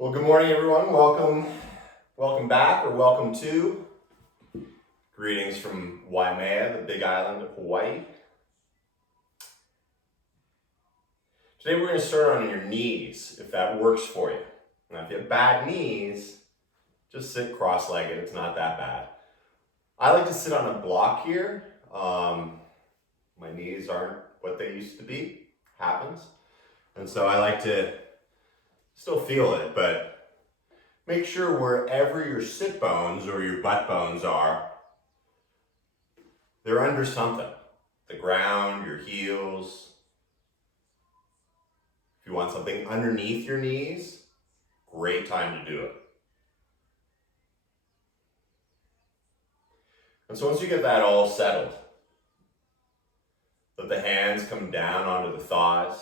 Well, good morning, everyone. Welcome back, or welcome to. Greetings from Waimea, the big island of Hawaii. Today we're going to start on your knees, if that works for you. Now, if you have bad knees, just sit cross-legged. It's not that bad. I like to sit on a block here. My knees aren't what they used to be. Happens. And so I like to still feel it, but make sure wherever your sit bones or your butt bones are, they're under something. The ground, your heels. If you want something underneath your knees, great time to do it. And so once you get that all settled, let the hands come down onto the thighs.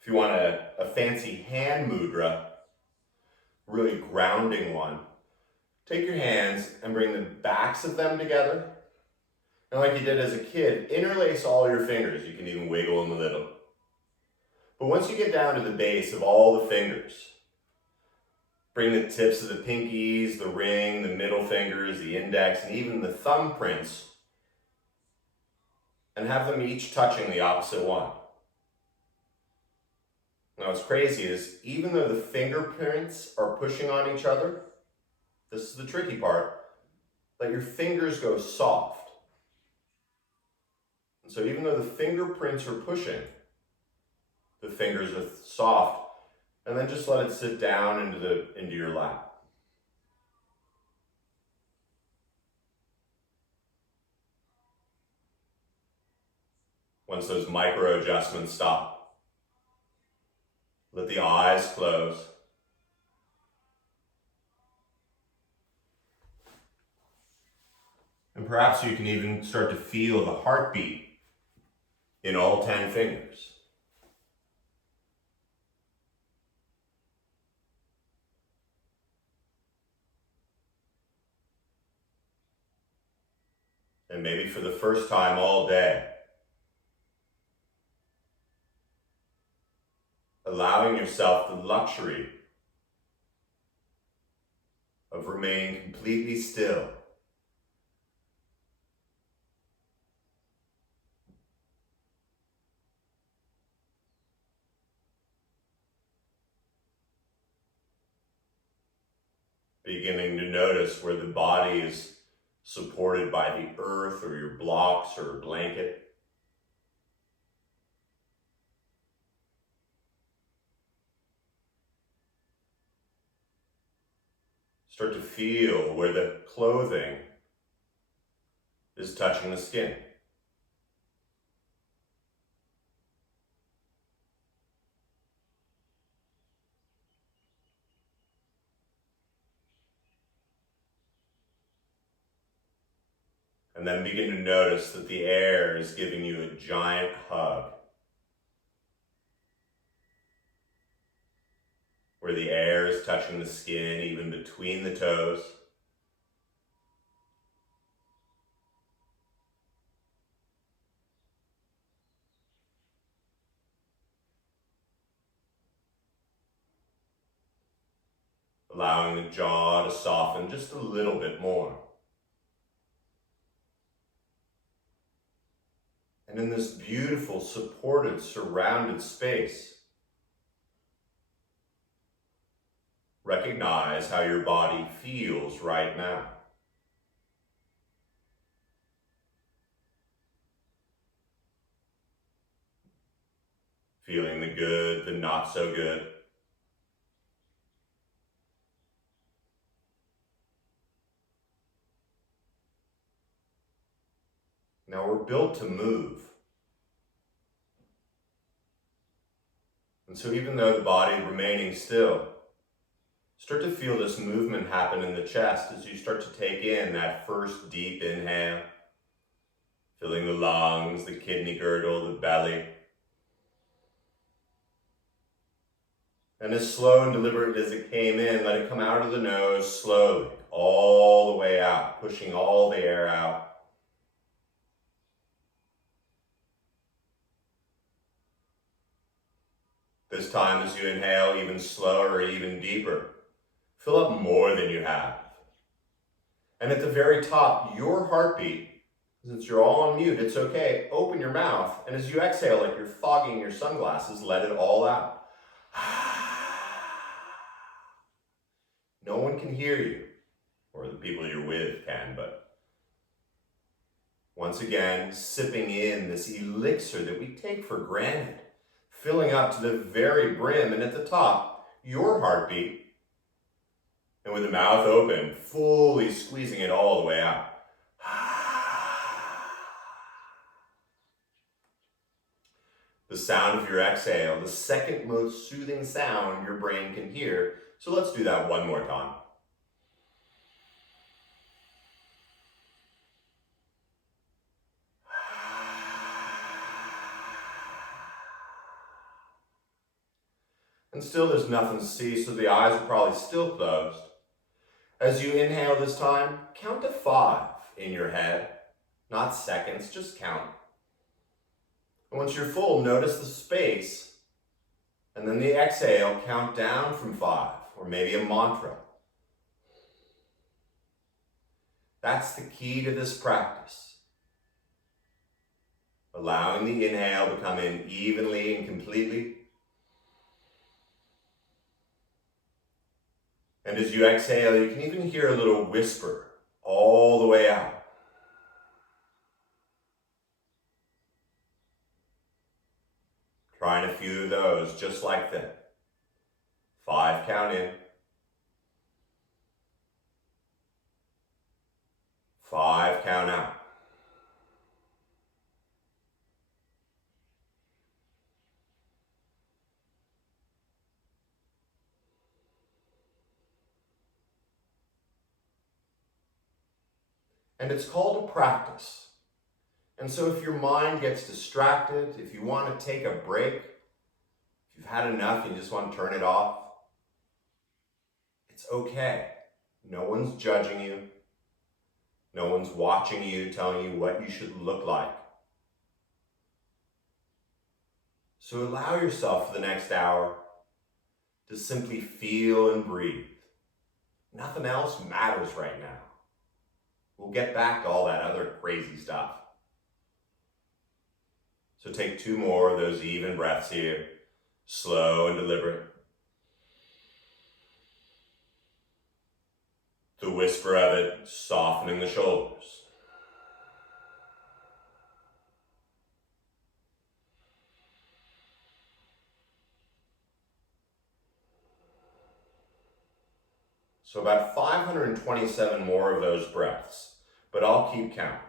If you want a fancy hand mudra, really grounding one, take your hands and bring the backs of them together. And like you did as a kid, interlace all your fingers. You can even wiggle them a little. But once you get down to the base of all the fingers, bring the tips of the pinkies, the ring, the middle fingers, the index, and even the thumb prints, and have them each touching the opposite one. Now what's crazy is, even though the fingerprints are pushing on each other, this is the tricky part, let your fingers go soft. And so even though the fingerprints are pushing, the fingers are soft, and then just let it sit down into your lap. Once those micro adjustments stop, let the eyes close. And perhaps you can even start to feel the heartbeat in all 10 fingers. And maybe for the first time all day, allowing yourself the luxury of remaining completely still. Beginning to notice where the body is supported by the earth or your blocks or a blanket. Start to feel where the clothing is touching the skin. And then begin to notice that the air is giving you a giant hug, where the air is touching the skin even between the toes. Allowing the jaw to soften just a little bit more. And in this beautiful, supported, surrounded space, recognize how your body feels right now. Feeling the good, the not so good. Now we're built to move. And so even though the body remaining still, start to feel this movement happen in the chest as you start to take in that first deep inhale, filling the lungs, the kidney girdle, the belly. And as slow and deliberate as it came in, let it come out of the nose slowly, all the way out, pushing all the air out. This time as you inhale, even slower, even deeper. Fill up more than you have. And at the very top, your heartbeat, since you're all on mute, it's okay, open your mouth, and as you exhale, like you're fogging your sunglasses, let it all out. No one can hear you, or the people you're with can, but once again, sipping in this elixir that we take for granted, filling up to the very brim, and at the top, your heartbeat, and with the mouth open, fully squeezing it all the way out. The sound of your exhale, the second most soothing sound your brain can hear. So let's do that one more time. And still there's nothing to see, so the eyes are probably still closed. As you inhale this time, count to 5 in your head, not seconds, just count. And once you're full, notice the space, and then the exhale, count down from 5, or maybe a mantra. That's the key to this practice. Allowing the inhale to come in evenly and completely. And as you exhale, you can even hear a little whisper all the way out. Trying a few of those just like that. 5 count in. 5 count out. And it's called a practice. And so if your mind gets distracted, if you want to take a break, if you've had enough and you just want to turn it off, it's okay. No one's judging you. No one's watching you, telling you what you should look like. So allow yourself for the next hour to simply feel and breathe. Nothing else matters right now. We'll get back to all that other crazy stuff. So take 2 more of those even breaths here, slow and deliberate. The whisper of it, softening the shoulders. So about 527 more of those breaths, but I'll keep count.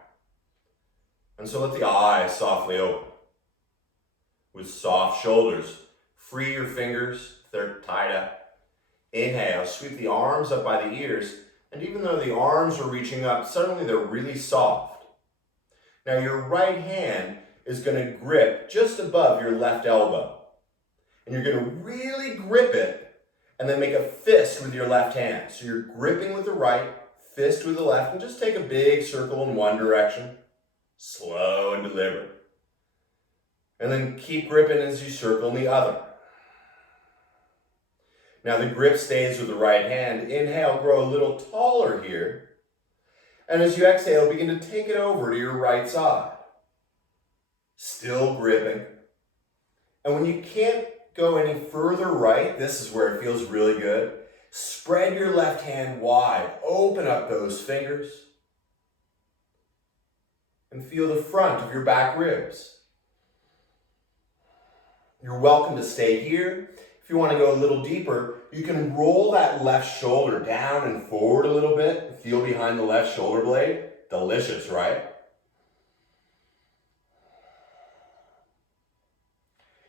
And so let the eyes softly open. With soft shoulders, free your fingers if they're tied up. Inhale, sweep the arms up by the ears, and even though the arms are reaching up, suddenly they're really soft. Now your right hand is going to grip just above your left elbow. And you're going to really grip it and then make a fist with your left hand. So you're gripping with the right, fist with the left, and just take a big circle in one direction. Slow and deliberate. And then keep gripping as you circle in the other. Now the grip stays with the right hand. Inhale, grow a little taller here. And as you exhale, begin to take it over to your right side. Still gripping. And when you can't go any further right, this is where it feels really good. Spread your left hand wide. Open up those fingers. And feel the front of your back ribs. You're welcome to stay here. If you want to go a little deeper, you can roll that left shoulder down and forward a little bit. Feel behind the left shoulder blade. Delicious, right?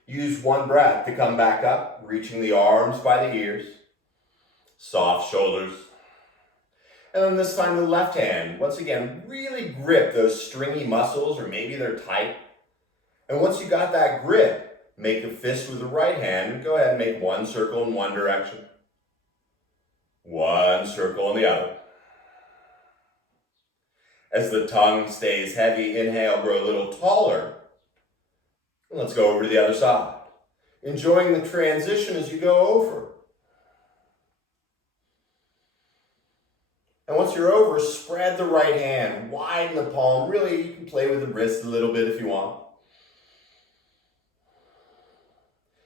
Use one breath to come back up, reaching the arms by the ears. Soft shoulders. And then this time the left hand, once again, really grip those stringy muscles, or maybe they're tight. And once you got that grip, make a fist with the right hand, and go ahead and make one circle in one direction. One circle in the other. As the tongue stays heavy, inhale, grow a little taller. And let's go over to the other side. enjoying the transition as you go over. And once you're over, spread the right hand, widen the palm. Really, you can play with the wrist a little bit if you want.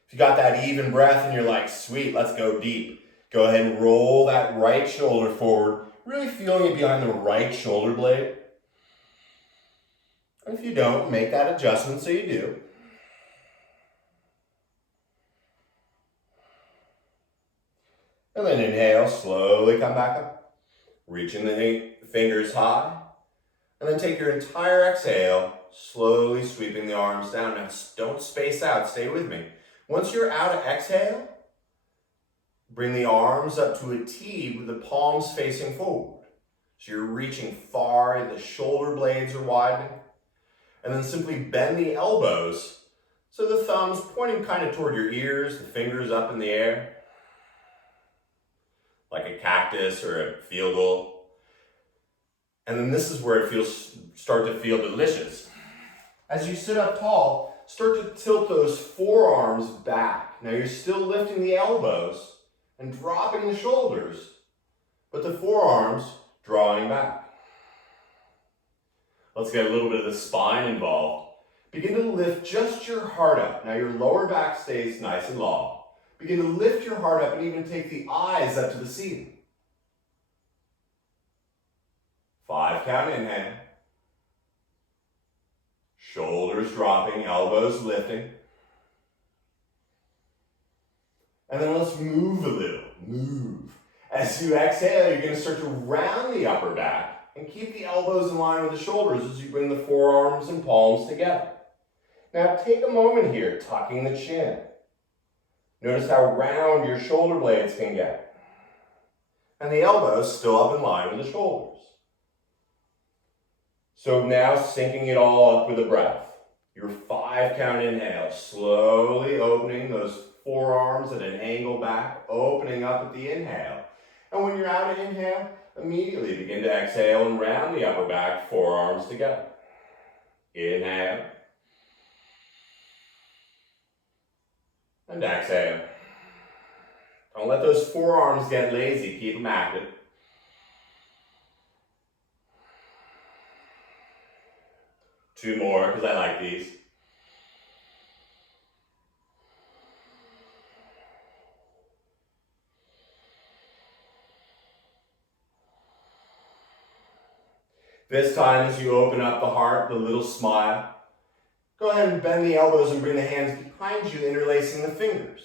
If you got that even breath and you're like, sweet, let's go deep, go ahead and roll that right shoulder forward, really feeling it behind the right shoulder blade. And if you don't, make that adjustment so you do. And then inhale, slowly come back up, reaching the fingers high. And then take your entire exhale, slowly sweeping the arms down. Now don't space out, stay with me. Once you're out of exhale, bring the arms up to a T with the palms facing forward. So you're reaching far, the shoulder blades are widening. And then simply bend the elbows so the thumbs pointing kind of toward your ears, the fingers up in the air, like a cactus or a field goal. And then this is where it start to feel delicious. As you sit up tall, start to tilt those forearms back. Now you're still lifting the elbows and dropping the shoulders, but the forearms drawing back. Let's get a little bit of the spine involved. Begin to lift just your heart up. Now your lower back stays nice and long. Begin to lift your heart up and even take the eyes up to the ceiling. 5 count inhale. Shoulders dropping, elbows lifting. And then let's move a little, move. As you exhale, you're going to start to round the upper back and keep the elbows in line with the shoulders as you bring the forearms and palms together. Now take a moment here, tucking the chin. Notice how round your shoulder blades can get. And the elbows still up in line with the shoulders. So now syncing it all up with a breath. Your 5 count inhale, slowly opening those forearms at an angle back, opening up at the inhale. And when you're out of inhale, immediately begin to exhale and round the upper back, forearms together. Inhale. And exhale. Don't let those forearms get lazy, keep them active. Two more, because I like these. This time, as you open up the heart, the little smile, go ahead and bend the elbows and bring the hands behind you, interlacing the fingers.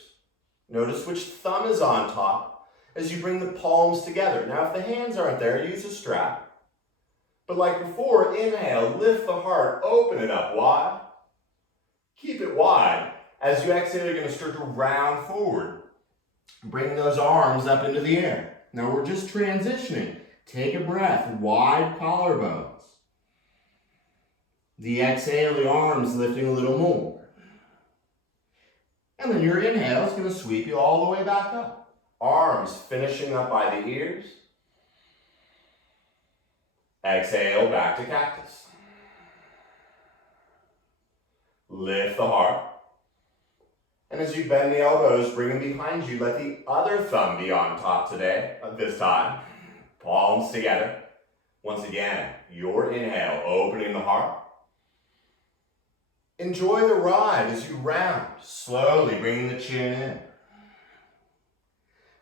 Notice which thumb is on top as you bring the palms together. Now, if the hands aren't there, use a strap. But like before, inhale, lift the heart, open it up wide. Keep it wide. As you exhale, you're going to start to round forward. Bring those arms up into the air. Now we're just transitioning. Take a breath, wide collarbones. The exhale, the arms lifting a little more. And then your inhale is going to sweep you all the way back up. Arms finishing up by the ears. Exhale, back to cactus. Lift the heart. And as you bend the elbows, bring them behind you. Let the other thumb be on top today, this time. Palms together. Once again, your inhale, opening the heart. Enjoy the ride as you round, slowly bringing the chin in.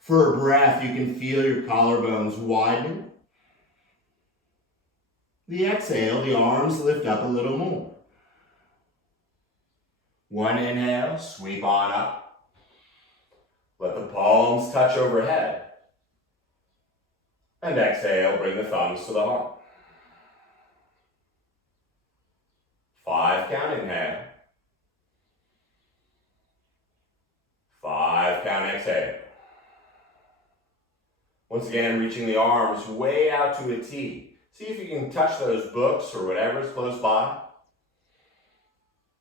For a breath, you can feel your collarbones widening. The exhale, the arms lift up a little more. One inhale, sweep on up. Let the palms touch overhead. And exhale, bring the thumbs to the heart. 5 count inhale. 5 count exhale. Once again, reaching the arms way out to a T. See if you can touch those books or whatever is close by.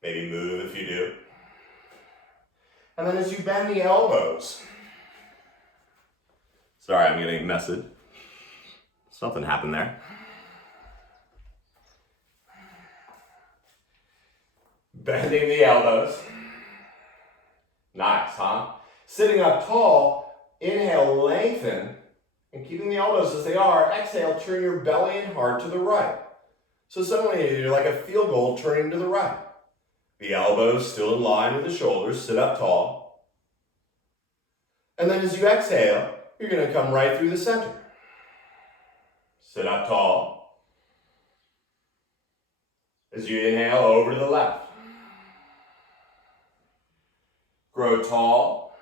Maybe move if you do. And then as you bend the elbows. Sorry, I'm getting a message. Something happened there. Bending the elbows. Nice, huh? Sitting up tall, inhale, lengthen, and keeping the elbows as they are, exhale, turn your belly and heart to the right. So suddenly you're like a field goal turning to the right. The elbows still in line with the shoulders, sit up tall. And then as you exhale, you're going to come right through the center. Sit up tall. As you inhale, over to the left. Grow tall.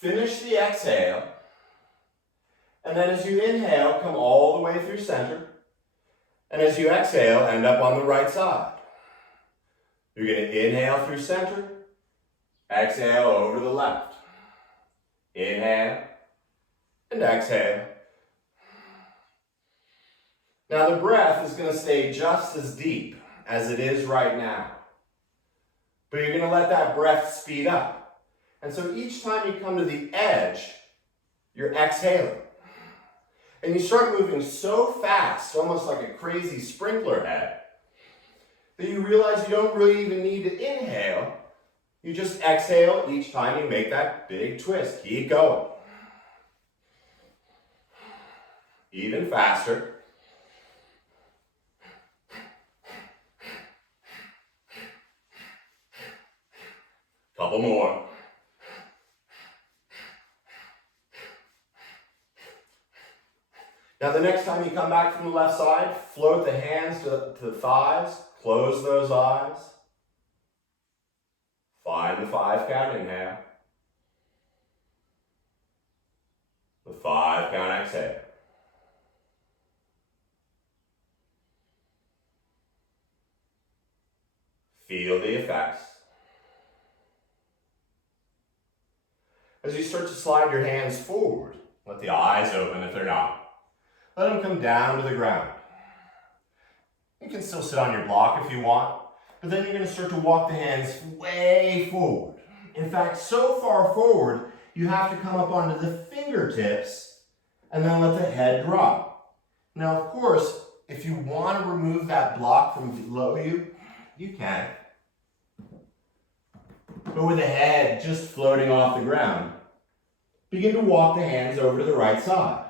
Finish the exhale. And then as you inhale, come all the way through center. And as you exhale, end up on the right side. You're going to inhale through center. Exhale over the left. Inhale and exhale. Now the breath is going to stay just as deep as it is right now. But you're going to let that breath speed up. And so each time you come to the edge, you're exhaling. And you start moving so fast, almost like a crazy sprinkler head, that you realize you don't really even need to inhale. You just exhale each time you make that big twist. Keep going. Even faster. Couple more. Now the next time you come back from the left side, float the hands to the thighs, close those eyes. Find the 5 count inhale. The 5 count exhale. Feel the effects. As you start to slide your hands forward, let the eyes open if they're not. Let them come down to the ground. You can still sit on your block if you want, but then you're going to start to walk the hands way forward. In fact, so far forward, you have to come up onto the fingertips and then let the head drop. Now, of course, if you want to remove that block from below you, you can. But with the head just floating off the ground, begin to walk the hands over to the right side.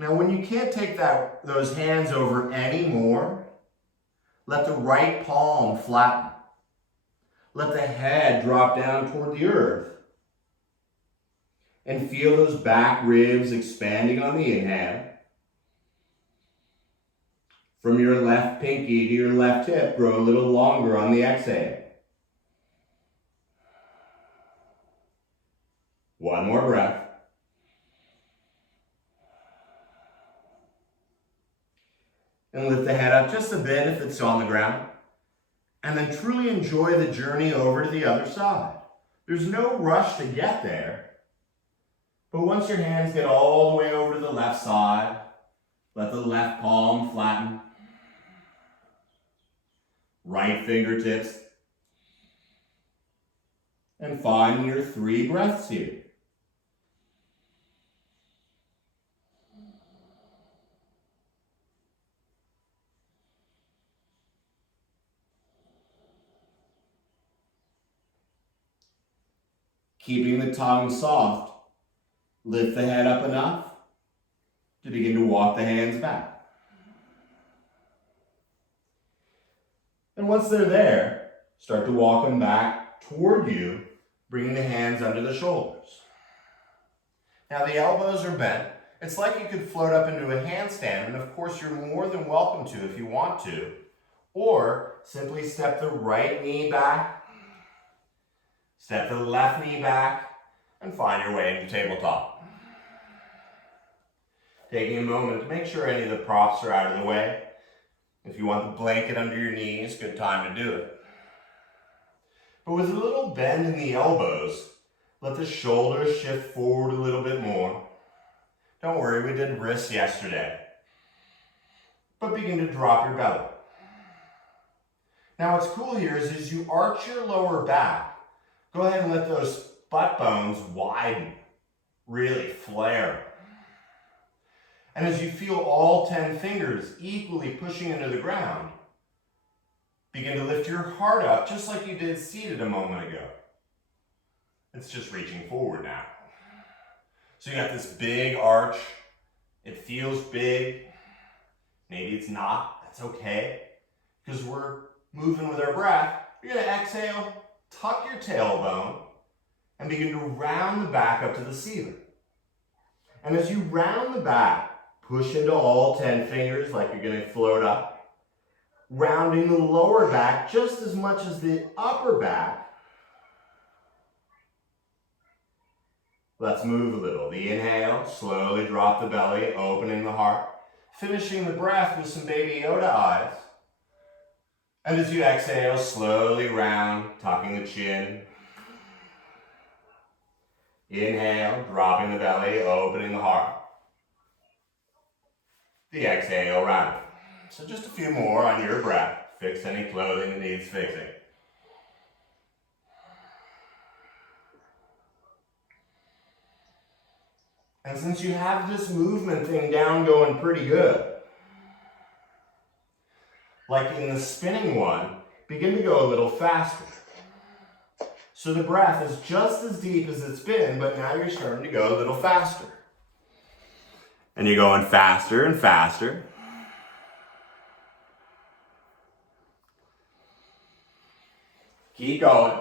Now, when you can't take those hands over anymore, let the right palm flatten. Let the head drop down toward the earth. And feel those back ribs expanding on the inhale. From your left pinky to your left hip, grow a little longer on the exhale. One more breath. And lift the head up just a bit if it's on the ground. And then truly enjoy the journey over to the other side. There's no rush to get there. But once your hands get all the way over to the left side, let the left palm flatten. Right fingertips. And find your 3 breaths here. Keeping the tongue soft, lift the head up enough to begin to walk the hands back. And once they're there, start to walk them back toward you, bringing the hands under the shoulders. Now the elbows are bent. It's like you could float up into a handstand, and of course you're more than welcome to if you want to, or simply step the right knee back, step the left knee back, and find your way into tabletop. Taking a moment to make sure any of the props are out of the way. If you want the blanket under your knees, good time to do it. But with a little bend in the elbows, let the shoulders shift forward a little bit more. Don't worry, we did wrists yesterday. But begin to drop your belly. Now what's cool here is as you arch your lower back, go ahead and let those butt bones widen, really flare. And as you feel all 10 fingers equally pushing into the ground, Begin to lift your heart up just like you did seated a moment ago. It's just reaching forward now. So you got this big arch. It feels big. Maybe it's not. That's okay. Because we're moving with our breath. You're going to exhale, tuck your tailbone, and begin to round the back up to the ceiling. And as you round the back, push into all 10 fingers like you're going to float up. Rounding the lower back just as much as the upper back. Let's move a little. The inhale, slowly drop the belly, opening the heart. Finishing the breath with some Baby Yoda eyes. And as you exhale, slowly round, tucking the chin. Inhale, dropping the belly, opening the heart. The exhale, round. So just a few more on your breath. Fix any clothing that needs fixing. And since you have this movement thing down going pretty good, like in the spinning one, begin to go a little faster. So the breath is just as deep as it's been, but now you're starting to go a little faster. And you're going faster and faster. Keep going.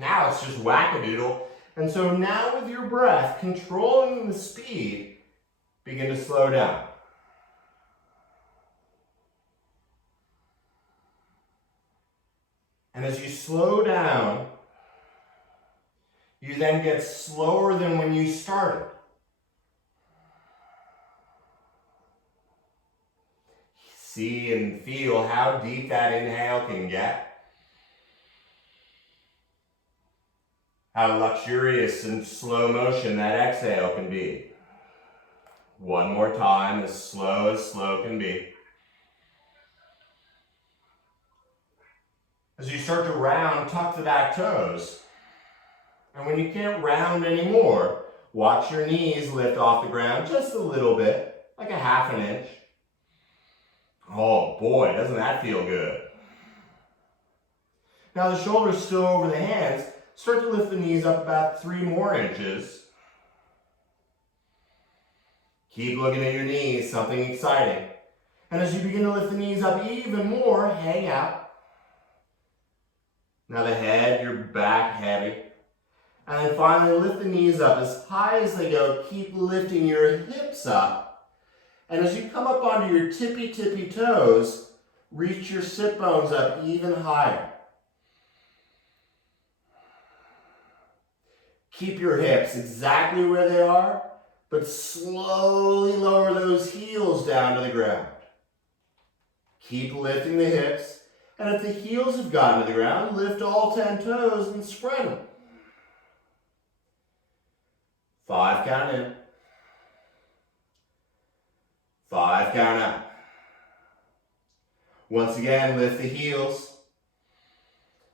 Now it's just wackadoodle. And so now with your breath, controlling the speed, begin to slow down. And as you slow down, you then get slower than when you started. See and feel how deep that inhale can get. How luxurious and slow motion that exhale can be. One more time, as slow can be. As you start to round, tuck the back toes. And when you can't round anymore, watch your knees lift off the ground just a little bit, like a half an inch. Oh boy, doesn't that feel good. Now the shoulders still over the hands. Start to lift the knees up about 3 more inches. Keep looking at your knees, something exciting. And as you begin to lift the knees up even more, hang out. Now the head, your back heavy. And then finally lift the knees up as high as they go. Keep lifting your hips up. And as you come up onto your tippy toes, reach your sit bones up even higher. Keep your hips exactly where they are, but slowly lower those heels down to the ground. Keep lifting the hips, and if the heels have gotten to the ground, lift all 10 toes and spread them. 5 count in. 5 count out. Once again, lift the heels.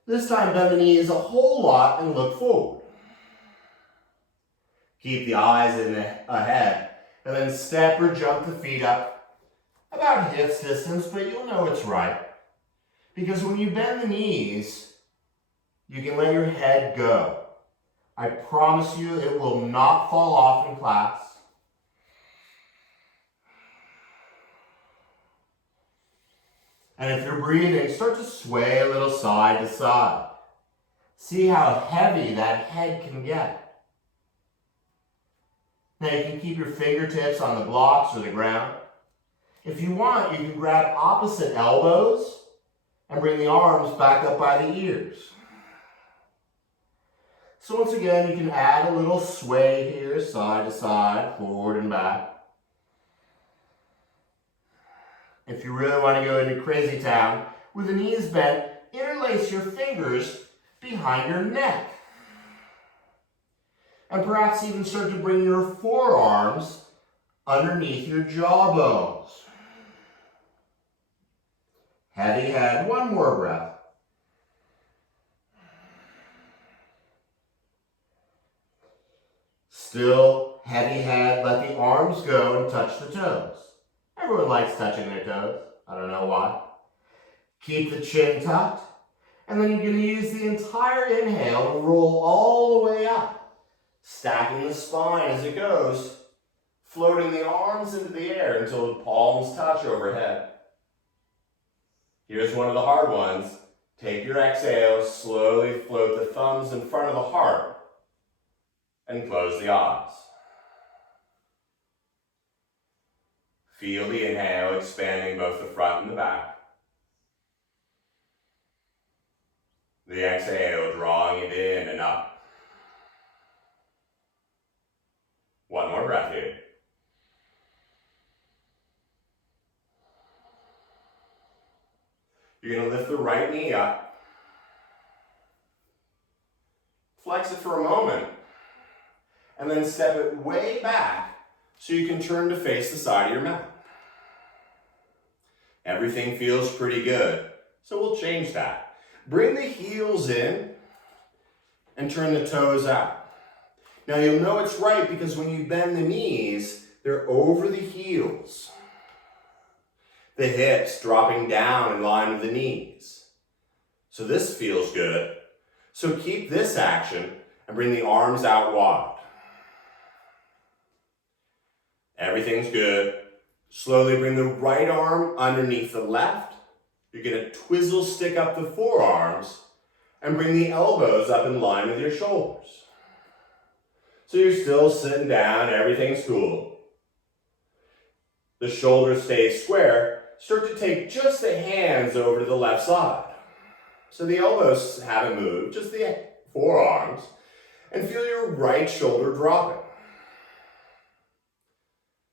This time bend the knees a whole lot and look forward. Keep the eyes ahead, and then step or jump the feet up about hips distance, but you'll know it's right. Because when you bend the knees, you can let your head go. I promise you it will not fall off in class. And if you're breathing, start to sway a little side to side. See how heavy that head can get. Now you can keep your fingertips on the blocks or the ground. If you want, you can grab opposite elbows and bring the arms back up by the ears. So once again, you can add a little sway here, side to side, forward and back. If you really want to go into crazy town, with the knees bent, interlace your fingers behind your neck. And perhaps even start to bring your forearms underneath your jawbones. Heavy head, one more breath. Still heavy head, let the arms go and touch the toes. Everyone likes touching their toes. I don't know why. Keep the chin tucked. And then you're going to use the entire inhale to roll all the way up, stacking the spine as it goes, floating the arms into the air until the palms touch overhead. Here's one of the hard ones. Take your exhale, slowly float the thumbs in front of the heart, and close the eyes. Feel the inhale expanding both the front and the back. The exhale drawing it in and up. One more breath here. You're going to lift the right knee up. Flex it for a moment. And then step it way back so you can turn to face the side of your mat. Everything feels pretty good, so we'll change that. Bring the heels in and turn the toes out. Now you'll know it's right because when you bend the knees, they're over the heels. The hips dropping down in line with the knees. So this feels good. So keep this action and bring the arms out wide. Everything's good. Slowly bring the right arm underneath the left. You're going to twizzle stick up the forearms and bring the elbows up in line with your shoulders. So you're still sitting down, everything's cool. The shoulders stay square. Start to take just the hands over to the left side. So the elbows haven't moved, just the forearms. And feel your right shoulder dropping.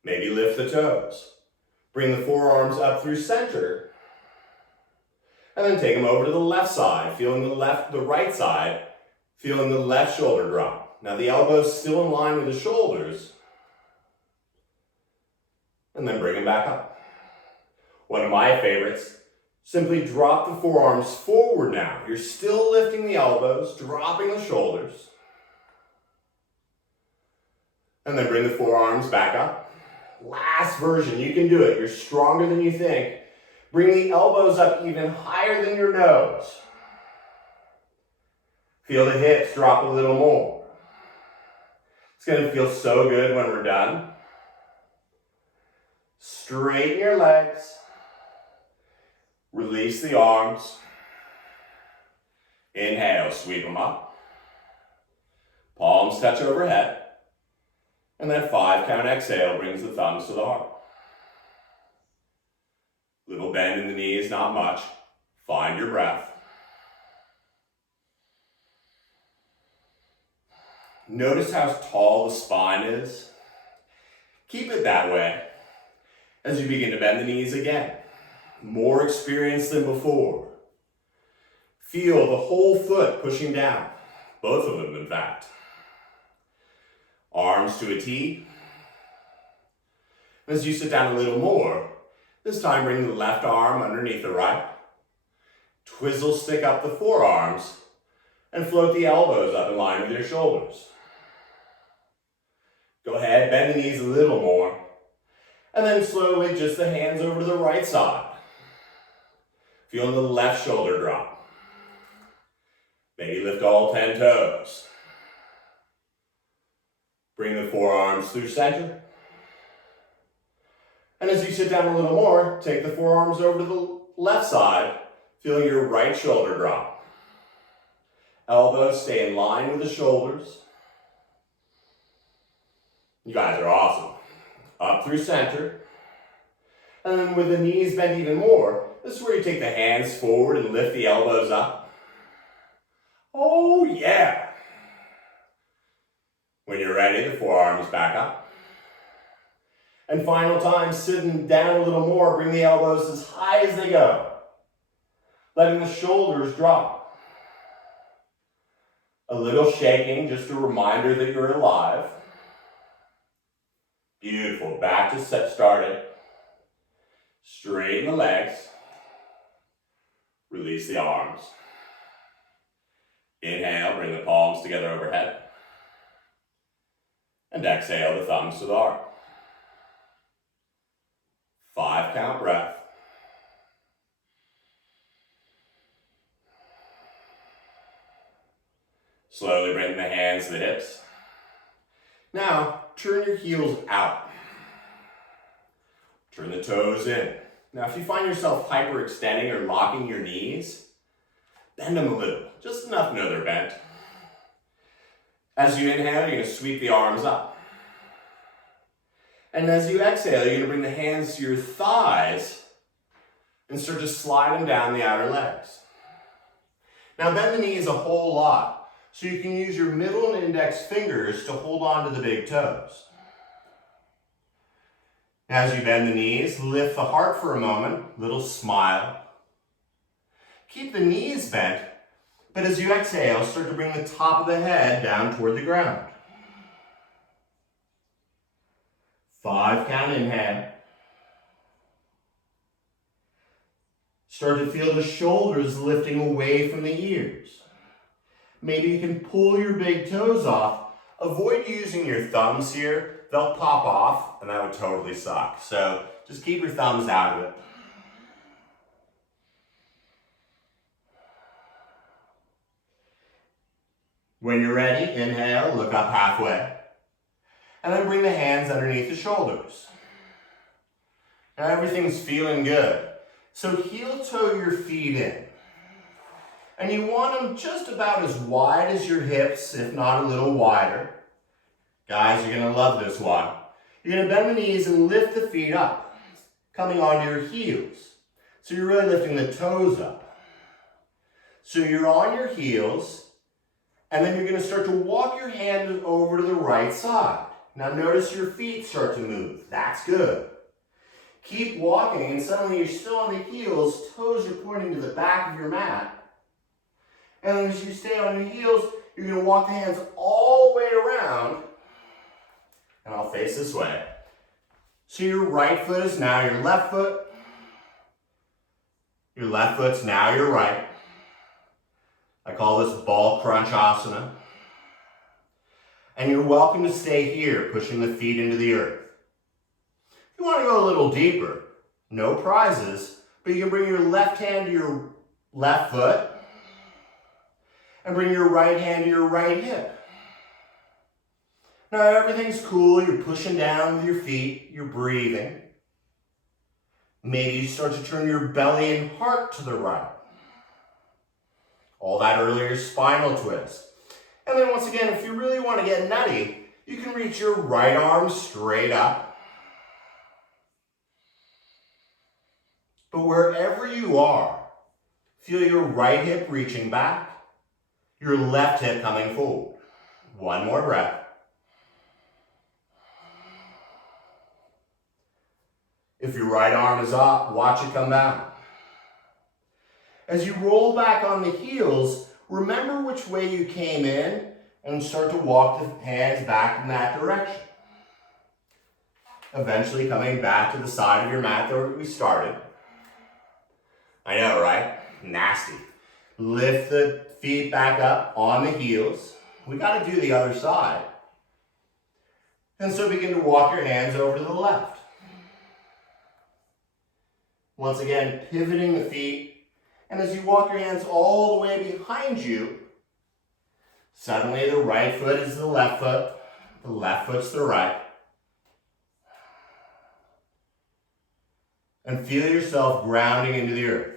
Maybe lift the toes. Bring the forearms up through center. And then take them over to the left side, feeling the right side, feeling the left shoulder drop. Now the elbows still in line with the shoulders. And then bring them back up. One of my favorites, simply drop the forearms forward now. You're still lifting the elbows, dropping the shoulders. And then bring the forearms back up. Last version, you can do it. You're stronger than you think. Bring the elbows up even higher than your nose. Feel the hips drop a little more. It's going to feel so good when we're done. Straighten your legs. Release the arms. Inhale, sweep them up. Palms touch overhead. And that 5-count exhale brings the thumbs to the heart. Little bend in the knees, not much. Find your breath. Notice how tall the spine is. Keep it that way as you begin to bend the knees again. More experience than before. Feel the whole foot pushing down. Both of them, in fact. Arms to a T. As you sit down a little more, this time bring the left arm underneath the right. Twizzle stick up the forearms and float the elbows up in line with your shoulders. Go ahead, bend the knees a little more. And then slowly just the hands over to the right side. Feel the left shoulder drop. Maybe lift all 10 toes. Bring the forearms through center. And as you sit down a little more, take the forearms over to the left side, feeling your right shoulder drop. Elbows stay in line with the shoulders. You guys are awesome. Up through center. And then with the knees bent even more, this is where you take the hands forward and lift the elbows up. Oh yeah! When you're ready, the forearms back up. And final time, sitting down a little more, bring the elbows as high as they go. Letting the shoulders drop. A little shaking, just a reminder that you're alive. Beautiful, back to set started. Straighten the legs. Release the arms. Inhale, bring the palms together overhead. And exhale, the thumbs to the heart. 5 count breath. Slowly bring the hands to the hips. Now, turn your heels out. Turn the toes in. Now, if you find yourself hyperextending or locking your knees, bend them a little, just enough to know they're bent. As you inhale, you're going to sweep the arms up. And as you exhale, you're going to bring the hands to your thighs and start to slide them down the outer legs. Now, bend the knees a whole lot, so you can use your middle and index fingers to hold on to the big toes. As you bend the knees, lift the heart for a moment, little smile. Keep the knees bent, but as you exhale, start to bring the top of the head down toward the ground. 5 count inhale. Start to feel the shoulders lifting away from the ears. Maybe you can pull your big toes off. Avoid using your thumbs here. They'll pop off, and that would totally suck. So just keep your thumbs out of it. When you're ready, inhale, look up halfway. And then bring the hands underneath the shoulders. Now everything's feeling good. So heel toe your feet in. And you want them just about as wide as your hips, if not a little wider. Guys, you're going to love this one. You're going to bend the knees and lift the feet up, coming onto your heels. So you're really lifting the toes up. So you're on your heels, and then you're going to start to walk your hand over to the right side. Now notice your feet start to move. That's good. Keep walking, and suddenly you're still on the heels, toes are pointing to the back of your mat. And then as you stay on your heels, you're going to walk the hands all the way around. And I'll face this way. So your right foot is now your left foot. Your left foot's now your right. I call this ball crunch asana. And you're welcome to stay here, pushing the feet into the earth. If you want to go a little deeper, no prizes, but you can bring your left hand to your left foot and bring your right hand to your right hip. Now everything's cool, you're pushing down with your feet, you're breathing. Maybe you start to turn your belly and heart to the right. All that earlier spinal twist. And then once again, if you really want to get nutty, you can reach your right arm straight up. But wherever you are, feel your right hip reaching back, your left hip coming forward. One more breath. If your right arm is up, watch it come down. As you roll back on the heels, remember which way you came in and start to walk the hands back in that direction. Eventually coming back to the side of your mat where we started. I know, right? Nasty. Lift the feet back up on the heels. We got to do the other side. And so begin to walk your hands over to the left. Once again, pivoting the feet. And as you walk your hands all the way behind you, suddenly the right foot is the left foot's the right. And feel yourself grounding into the earth.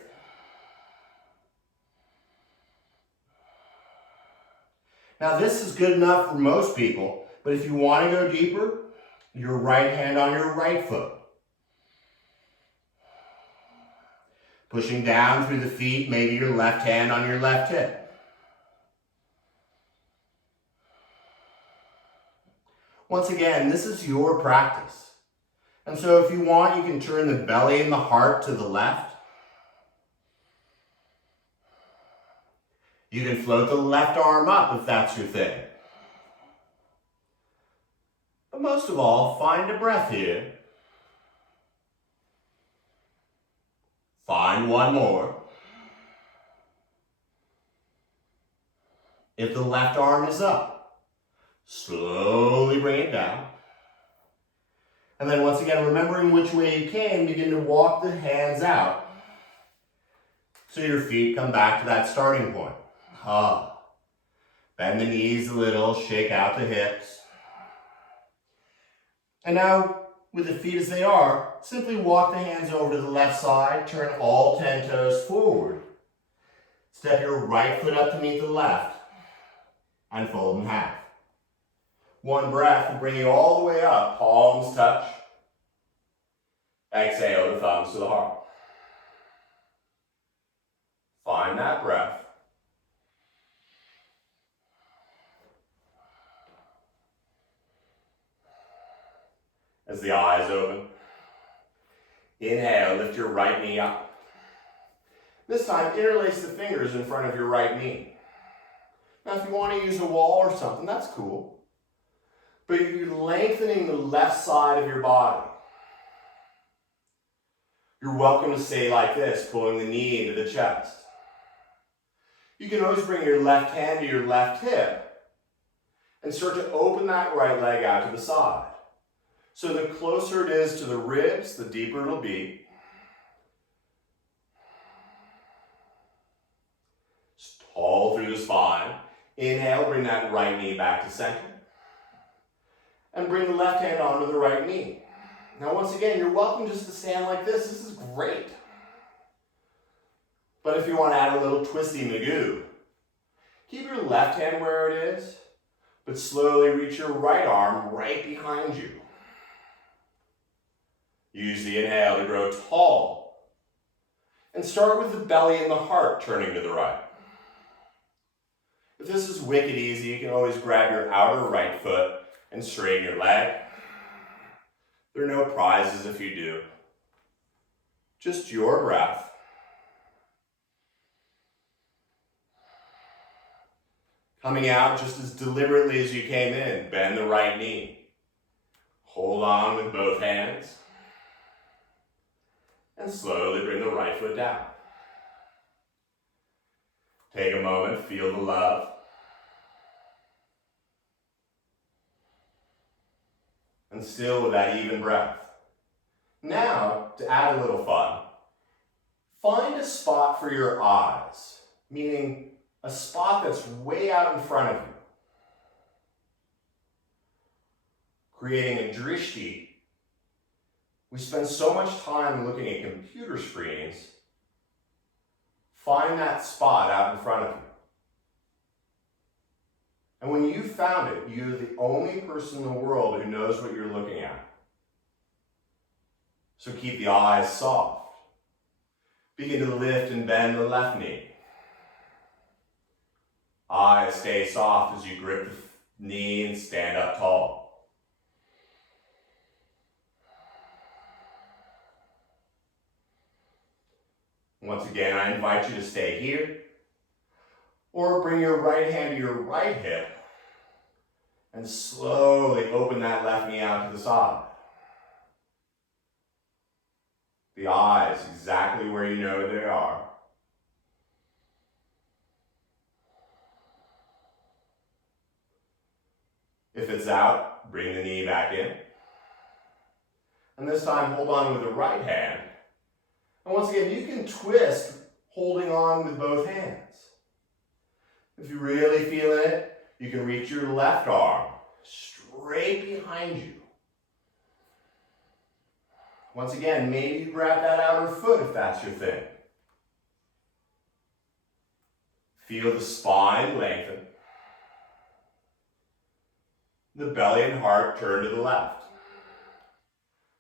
Now this is good enough for most people, but if you want to go deeper, your right hand on your right foot. Pushing down through the feet, maybe your left hand on your left hip. Once again, this is your practice. And so if you want, you can turn the belly and the heart to the left. You can float the left arm up if that's your thing. But most of all, find a breath here. Find one more. If the left arm is up, slowly bring it down. And then once again, remembering which way you came, begin to walk the hands out. So your feet come back to that starting point. Bend the knees a little, shake out the hips. And now, with the feet as they are, simply walk the hands over to the left side, turn all 10 toes forward. Step your right foot up to meet the left, and fold in half. One breath will bring you all the way up, palms touch. Exhale, the thumbs to the heart. Find that breath. As the eyes open, inhale, lift your right knee up. This time, interlace the fingers in front of your right knee. Now, if you want to use a wall or something, that's cool. But you're lengthening the left side of your body. You're welcome to stay like this, pulling the knee into the chest. You can always bring your left hand to your left hip and start to open that right leg out to the side. So the closer it is to the ribs, the deeper it'll be. Tall through the spine. Inhale, bring that right knee back to center. And bring the left hand onto the right knee. Now once again, you're welcome just to stand like this. This is great. But if you want to add a little twisty magoo, keep your left hand where it is, but slowly reach your right arm right behind you. Use the inhale to grow tall. And start with the belly and the heart turning to the right. If this is wicked easy, you can always grab your outer right foot and straighten your leg. There are no prizes if you do. Just your breath. Coming out just as deliberately as you came in, bend the right knee. Hold on with both hands. And slowly bring the right foot down. Take a moment, feel the love. And still with that even breath. Now, to add a little fun, find a spot for your eyes, meaning a spot that's way out in front of you. Creating a drishti. We spend so much time looking at computer screens. Find that spot out in front of you. And when you found it, you're the only person in the world who knows what you're looking at. So keep the eyes soft. Begin to lift and bend the left knee. Eyes stay soft as you grip the knee and stand up tall. Once again, I invite you to stay here, or bring your right hand to your right hip and slowly open that left knee out to the side. The eyes exactly where you know they are. If it's out, bring the knee back in. And this time, hold on with the right hand. And once again, you can twist holding on with both hands. If you're really feeling it, you can reach your left arm straight behind you. Once again, maybe you grab that outer foot if that's your thing. Feel the spine lengthen. The belly and heart turn to the left.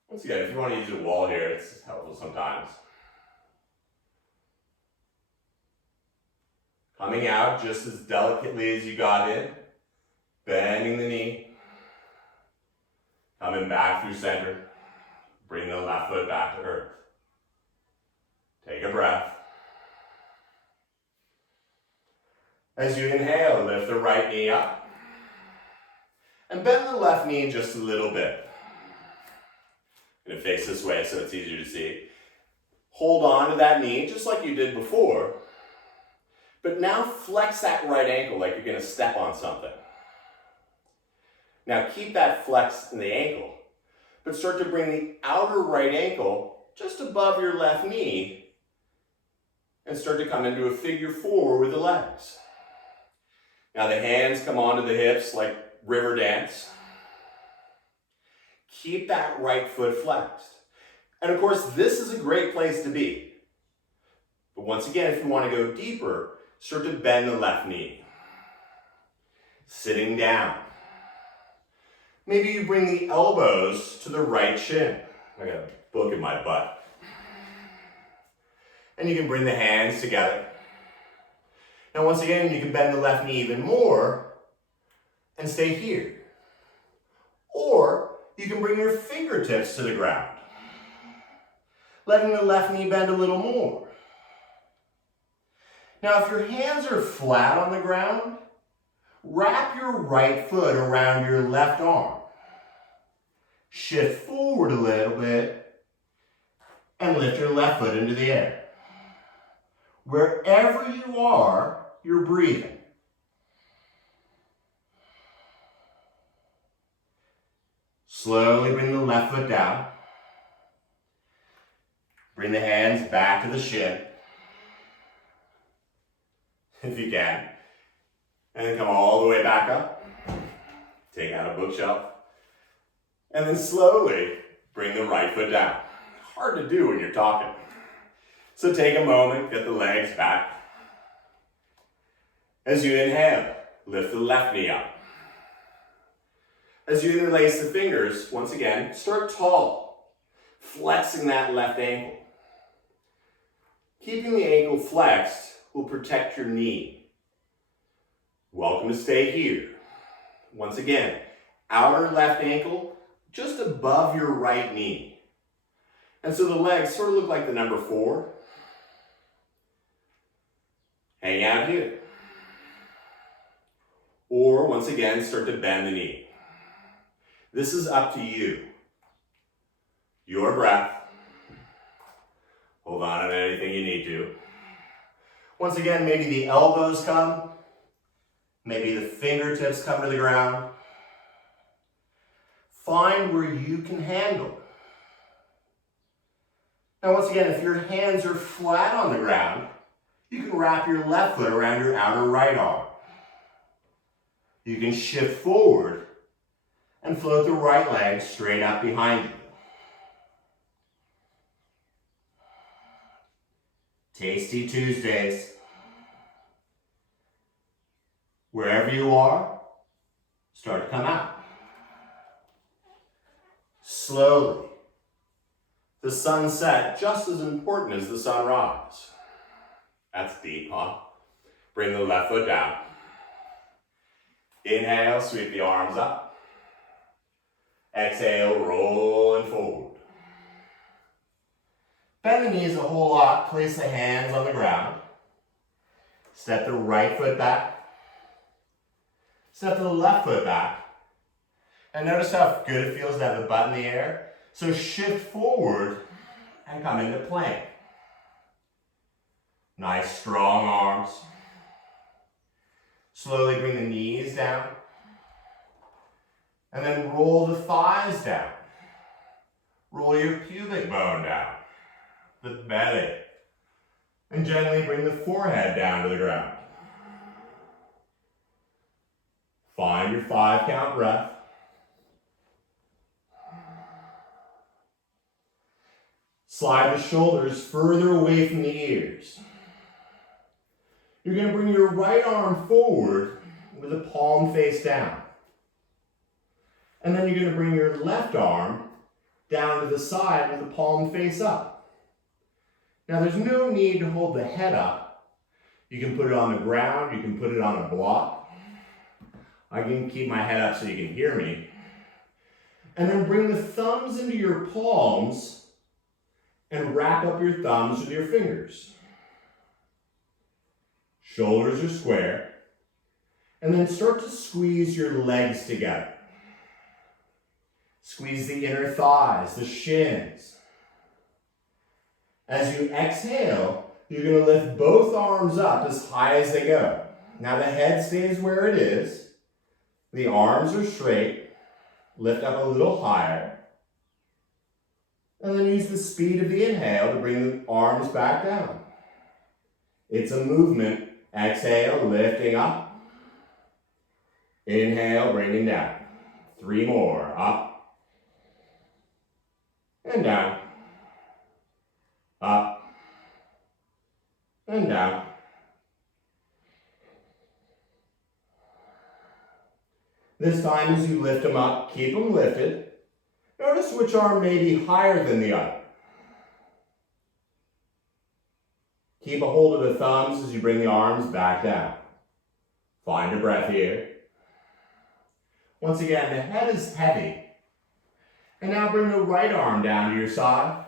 Once again, if you want to use a wall here, it's helpful sometimes. Coming out just as delicately as you got in, bending the knee, coming back through center, bring the left foot back to earth. Take a breath. As you inhale, lift the right knee up, and bend the left knee just a little bit. I'm going to face this way so it's easier to see. Hold on to that knee just like you did before. But now flex that right ankle like you're going to step on something. Now keep that flex in the ankle, but start to bring the outer right ankle just above your left knee and start to come into a figure four with the legs. Now the hands come onto the hips like river dance. Keep that right foot flexed. And of course, this is a great place to be. But once again, if you want to go deeper, start to bend the left knee. Sitting down. Maybe you bring the elbows to the right shin. I got a book in my butt. And you can bring the hands together. Now once again, you can bend the left knee even more and stay here. Or you can bring your fingertips to the ground, letting the left knee bend a little more. Now if your hands are flat on the ground, wrap your right foot around your left arm. Shift forward a little bit and lift your left foot into the air. Wherever you are, you're breathing. Slowly bring the left foot down. Bring the hands back to the shin, if you can. And then come all the way back up. Take out a bookshelf. And then slowly bring the right foot down. Hard to do when you're talking. So take a moment, get the legs back. As you inhale, lift the left knee up. As you interlace the fingers, once again, start tall, flexing that left ankle. Keeping the ankle flexed will protect your knee. Welcome to stay here. Once again, outer left ankle just above your right knee. And so the legs sort of look like the number 4. Hang out here. Or once again, start to bend the knee. This is up to you. Your breath. Hold on to anything you need to. Once again, maybe the elbows come. Maybe the fingertips come to the ground. Find where you can handle. Now once again, if your hands are flat on the ground, you can wrap your left foot around your outer right arm. You can shift forward and float the right leg straight up behind you. Tasty Tuesdays. Wherever you are, start to come out. Slowly. The sunset just as important as the sunrise. That's deep, huh? Bring the left foot down. Inhale, sweep the arms up. Exhale, rolling forward. Bend the knees a whole lot. Place the hands on the ground. Step the right foot back. Step the left foot back. And notice how good it feels to have the butt in the air. So shift forward and come into plank. Nice strong arms. Slowly bring the knees down. And then roll the thighs down. Roll your pubic bone down. The belly. And gently bring the forehead down to the ground. Find your 5-count breath. Slide the shoulders further away from the ears. You're going to bring your right arm forward with the palm face down. And then you're going to bring your left arm down to the side with the palm face up. Now there's no need to hold the head up. You can put it on the ground, you can put it on a block. I can keep my head up so you can hear me. And then bring the thumbs into your palms and wrap up your thumbs with your fingers. Shoulders are square. And then start to squeeze your legs together. Squeeze the inner thighs, the shins. As you exhale, you're going to lift both arms up as high as they go. Now the head stays where it is. The arms are straight. Lift up a little higher. And then use the speed of the inhale to bring the arms back down. It's a movement. Exhale, lifting up. Inhale, bringing down. 3 more. Up. And down. Up. And down. This time as you lift them up, keep them lifted. Notice which arm may be higher than the other. Keep a hold of the thumbs as you bring the arms back down. Find a breath here. Once again, the head is heavy. And now bring the right arm down to your side.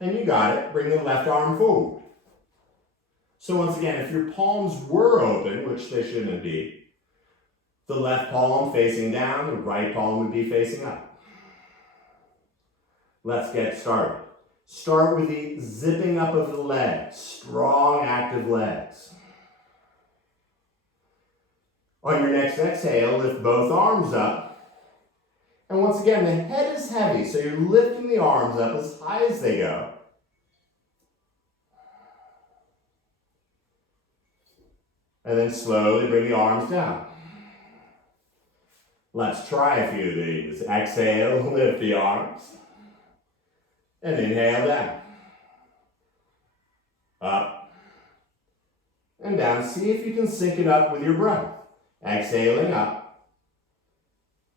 And you got it. Bring the left arm forward. So once again, if your palms were open, which they shouldn't be, the left palm facing down, the right palm would be facing up. Let's get started. Start with the zipping up of the legs, strong active legs. On your next exhale, lift both arms up. And once again, the head is heavy, so you're lifting the arms up as high as they go. And then slowly bring the arms down. Let's try a few of these. Exhale, lift the arms. And inhale down. Up. And down. See if you can sync it up with your breath. Exhaling up.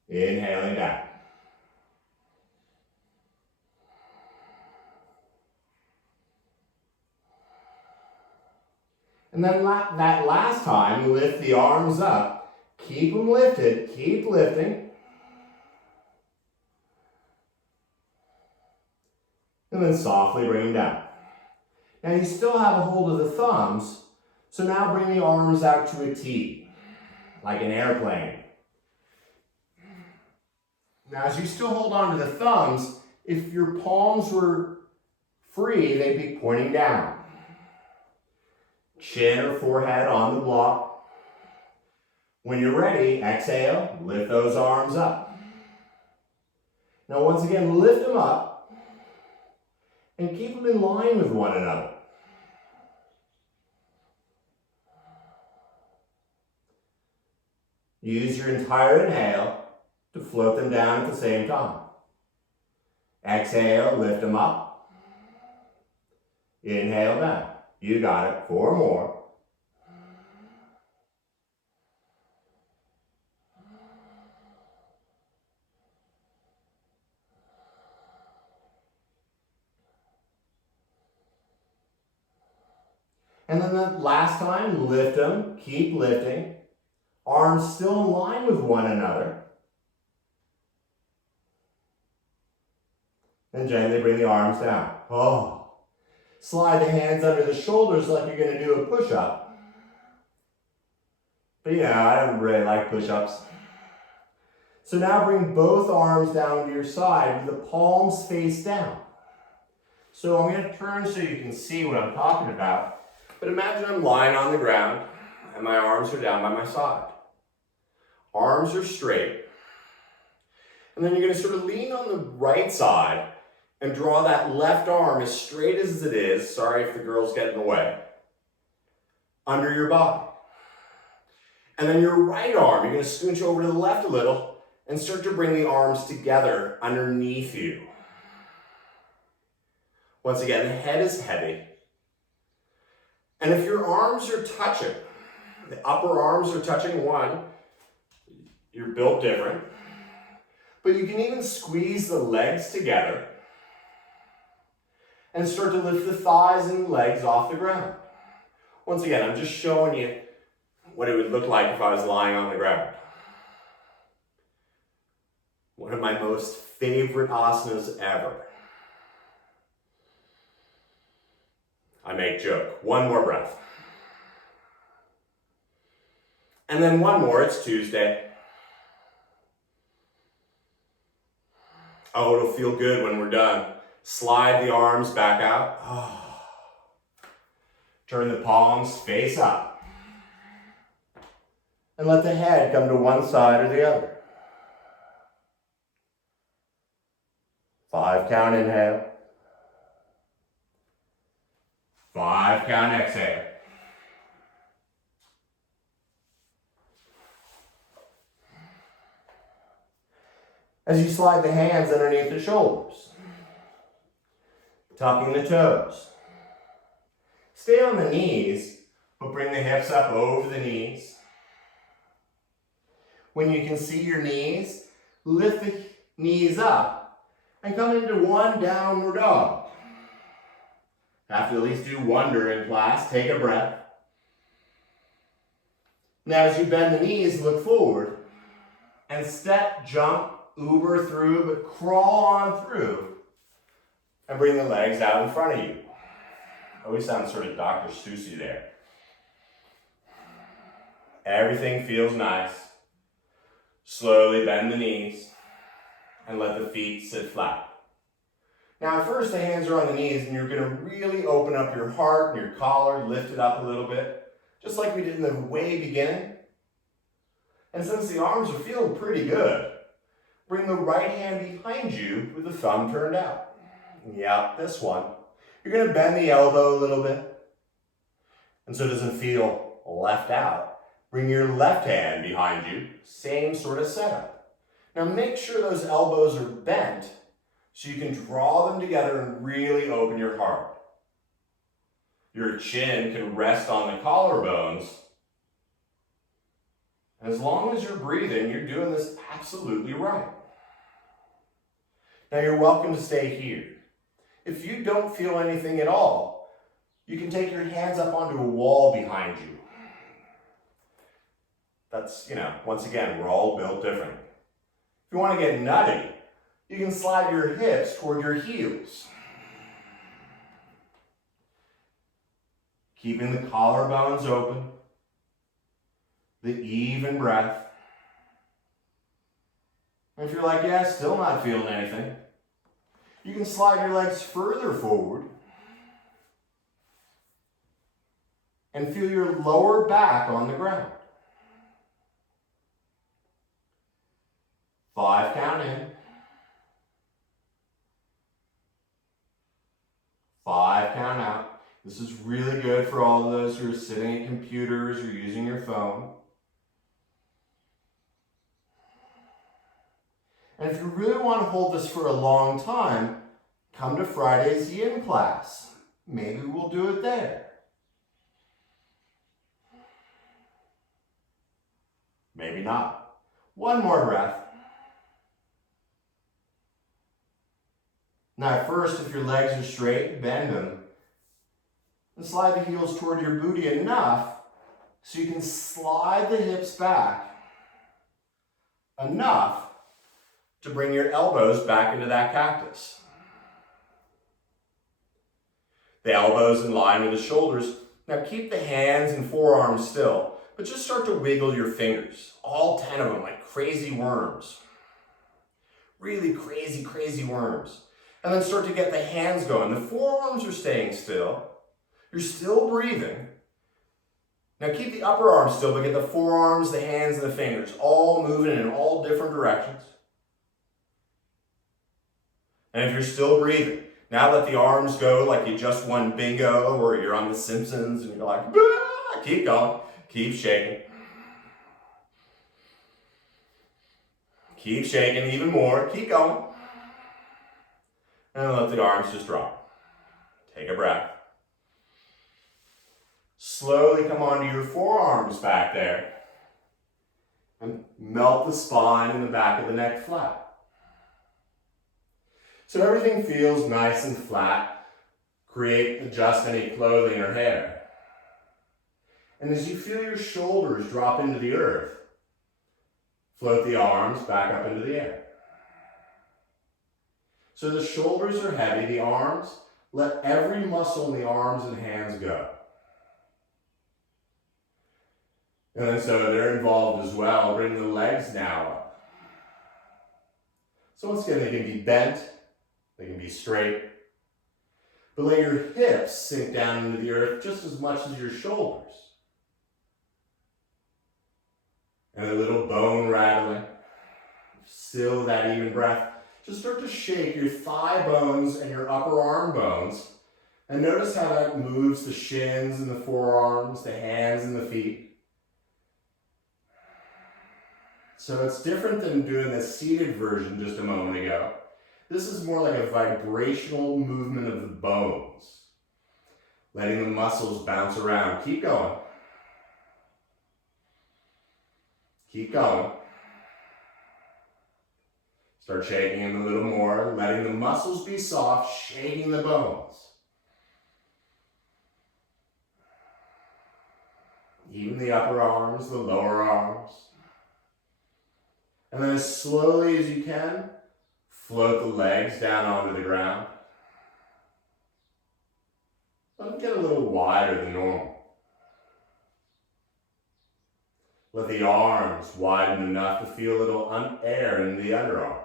Inhaling down. And then that last time, lift the arms up. Keep them lifted. Keep lifting. And then softly bring them down. Now you still have a hold of the thumbs, so now bring the arms out to a T, like an airplane. Now as you still hold on to the thumbs, if your palms were free, they'd be pointing down. Chin or forehead on the block. When you're ready, exhale, lift those arms up. Now once again, lift them up and keep them in line with one another. Use your entire inhale to float them down at the same time. Exhale, lift them up. Inhale down. You got it. 4 more. And then the last time, lift them, keep lifting. Arms still in line with one another. And gently bring the arms down. Oh. Slide the hands under the shoulders like you're going to do a push-up. But I don't really like push-ups. So now bring both arms down to your side with the palms face down. So I'm going to turn so you can see what I'm talking about. But imagine I'm lying on the ground and my arms are down by my side. Arms are straight. And then you're going to sort of lean on the right side and draw that left arm as straight as it is, sorry if the girls get in the way, under your body. And then your right arm, you're going to scooch over to the left a little and start to bring the arms together underneath you. Once again, the head is heavy. And if your arms are touching, the upper arms are touching one, you're built different. But you can even squeeze the legs together and start to lift the thighs and legs off the ground. Once again, I'm just showing you what it would look like if I was lying on the ground. One of my most favorite asanas ever. I make joke. 1 more breath. And then 1 more, it's Tuesday. Oh, it'll feel good when we're done. Slide the arms back out. Oh. Turn the palms face up. And let the head come to one side or the other. 5 5 count inhale. 5 count exhale. As you slide the hands underneath the shoulders, tucking the toes. Stay on the knees, but bring the hips up over the knees. When you can see your knees, lift the knees up and come into one downward dog. Have to at least do one during class. Take a breath. Now as you bend the knees, look forward and step, jump, Uber through, but crawl on through and bring the legs out in front of you. Always sounds sort of Dr. Seussy there. Everything feels nice. Slowly bend the knees and let the feet sit flat. Now at first the hands are on the knees and you're going to really open up your heart and your collar, lift it up a little bit, just like we did in the way beginning. And since the arms are feeling pretty good, bring the right hand behind you with the thumb turned out. Yep, this one. You're going to bend the elbow a little bit. And so it doesn't feel left out. Bring your left hand behind you. Same sort of setup. Now make sure those elbows are bent so you can draw them together and really open your heart. Your chin can rest on the collarbones. As long as you're breathing, you're doing this absolutely right. Now you're welcome to stay here. If you don't feel anything at all, you can take your hands up onto a wall behind you. That's, once again, we're all built different. If you want to get nutty, you can slide your hips toward your heels. Keeping the collarbones open. The even breath. And if you're like, yeah, still not feeling anything, you can slide your legs further forward and feel your lower back on the ground. 5 count in. 5 count out. This is really good for all of those who are sitting at computers or using your phone. And if you really want to hold this for a long time, come to Friday's yin class. Maybe we'll do it there. Maybe not. One more breath. Now at first, if your legs are straight, bend them. And slide the heels toward your booty enough so you can slide the hips back enough to bring your elbows back into that cactus. The elbows in line with the shoulders. Now keep the hands and forearms still, but just start to wiggle your fingers. All 10 of them, like crazy worms. Really crazy, crazy worms. And then start to get the hands going. The forearms are staying still. You're still breathing. Now keep the upper arms still, but get the forearms, the hands, and the fingers all moving in all different directions. And if you're still breathing, now let the arms go like you just won bingo or you're on The Simpsons and you're like, ah! Keep going, keep shaking. Keep shaking even more, keep going. And let the arms just drop. Take a breath. Slowly come onto your forearms back there and melt the spine and the back of the neck flat. So everything feels nice and flat. Adjust any clothing or hair. And as you feel your shoulders drop into the earth, float the arms back up into the air. So the shoulders are heavy, the arms, let every muscle in the arms and hands go. And then so they're involved as well. Bring the legs now up. So once again, they can be bent, they can be straight. But let your hips sink down into the earth just as much as your shoulders. And a little bone rattling. Still that even breath. just start to shake your thigh bones and your upper arm bones. And notice how that moves the shins and the forearms, the hands and the feet. So it's different than doing the seated version just a moment ago. This is more like a vibrational movement of the bones. Letting the muscles bounce around. Keep going. Keep going. Start shaking them a little more, letting the muscles be soft, shaking the bones. Even the upper arms, the lower arms. And then as slowly as you can, float the legs down onto the ground. Let them get a little wider than normal. Let the arms widen enough to feel a little air in the underarms.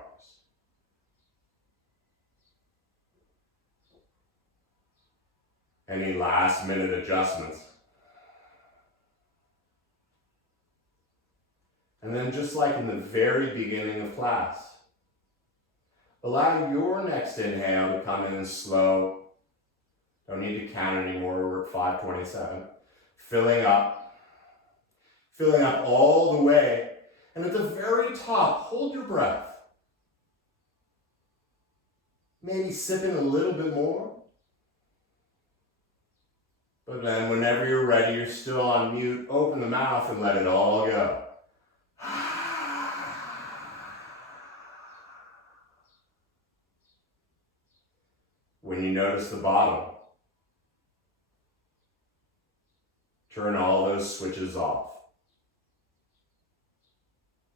Any last minute adjustments. And then just like in the very beginning of class, allow your next inhale to come in slow. Don't need to count anymore, we're at 527. Filling up all the way. And at the very top, hold your breath. Maybe sip in a little bit more. But then whenever you're ready, you're still on mute, open the mouth and let it all go. When you notice the bottom, turn all those switches off.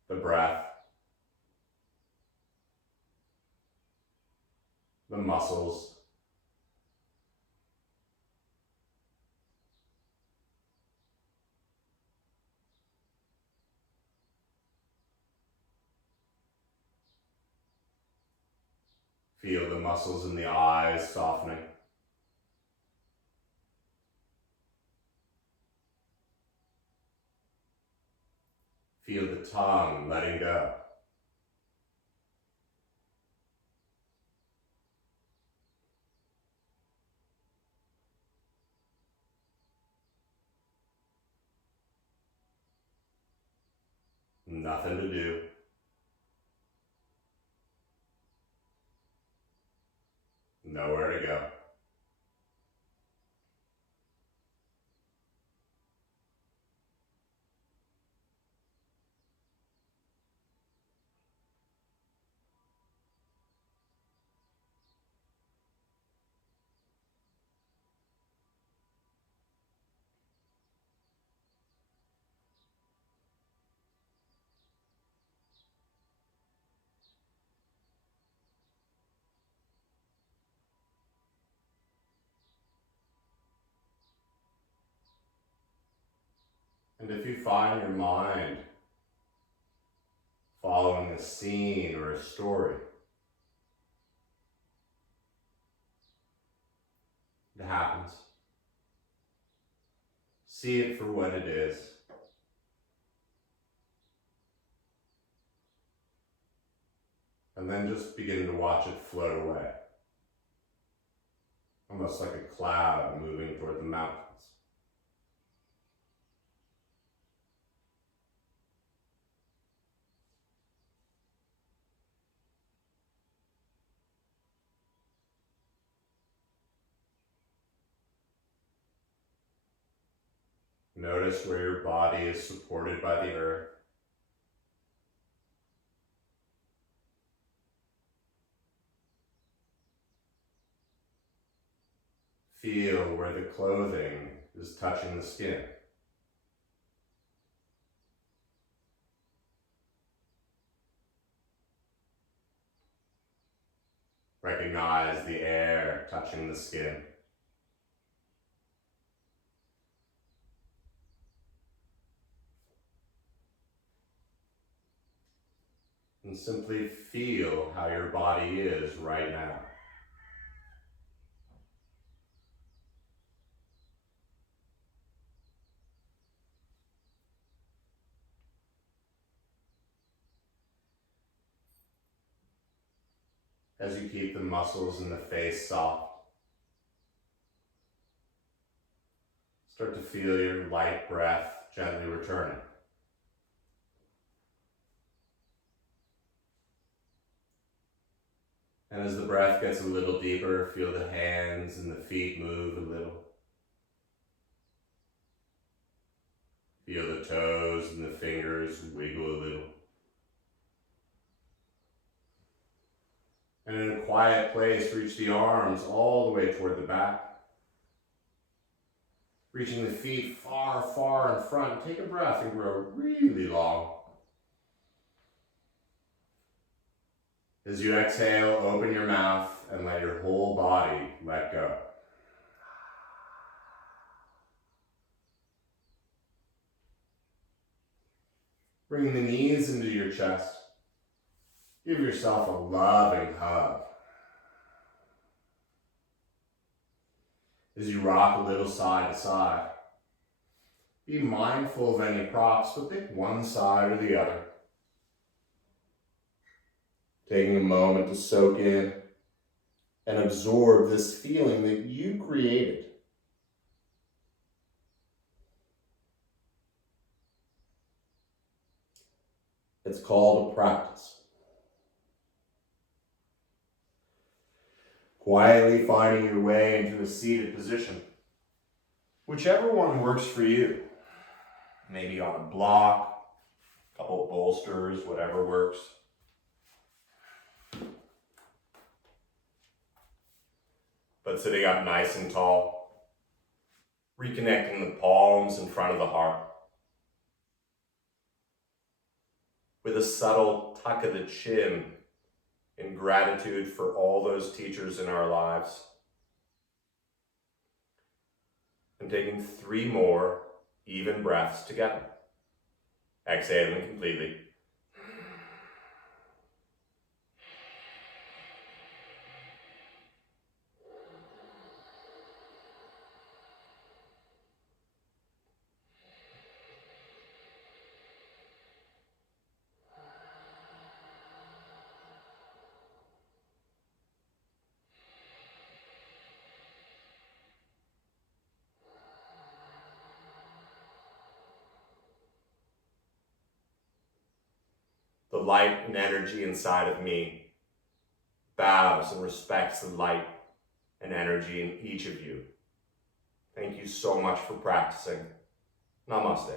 The breath, the muscles, feel the muscles in the eyes softening. Feel the tongue letting go. Nothing to do. Nowhere to go. And if you find your mind following a scene or a story, it happens. See it for what it is. And then just begin to watch it float away. Almost like a cloud moving toward the mountains. Notice where your body is supported by the earth. Feel where the clothing is touching the skin. Recognize the air touching the skin. And simply feel how your body is right now. as you keep the muscles in the face soft. Start to feel your light breath gently returning. And as the breath gets a little deeper, feel the hands and the feet move a little. Feel the toes and the fingers wiggle a little. And in a quiet place, reach the arms all the way toward the back. Reaching the feet far, far in front. Take a breath and grow really long. As you exhale, open your mouth and let your whole body let go. Bring the knees into your chest. Give yourself a loving hug. As you rock a little side to side, be mindful of any props, but pick one side or the other. Taking a moment to soak in and absorb this feeling that you created. It's called a practice. Quietly finding your way into a seated position. Whichever one works for you. Maybe on a block, a couple of bolsters, whatever works. But sitting up nice and tall, reconnecting the palms in front of the heart. With a subtle tuck of the chin in gratitude for all those teachers in our lives. And taking 3 more even breaths together. Exhaling completely. The light and energy inside of me bows and respects the light and energy in each of you. Thank you so much for practicing. Namaste.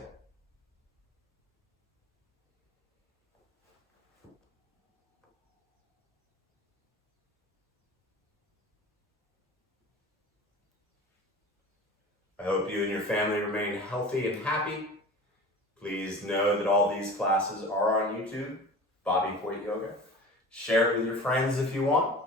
I hope you and your family remain healthy and happy. Please know that all these classes are on YouTube, Bobby Hoyt Yoga. Share it with your friends if you want.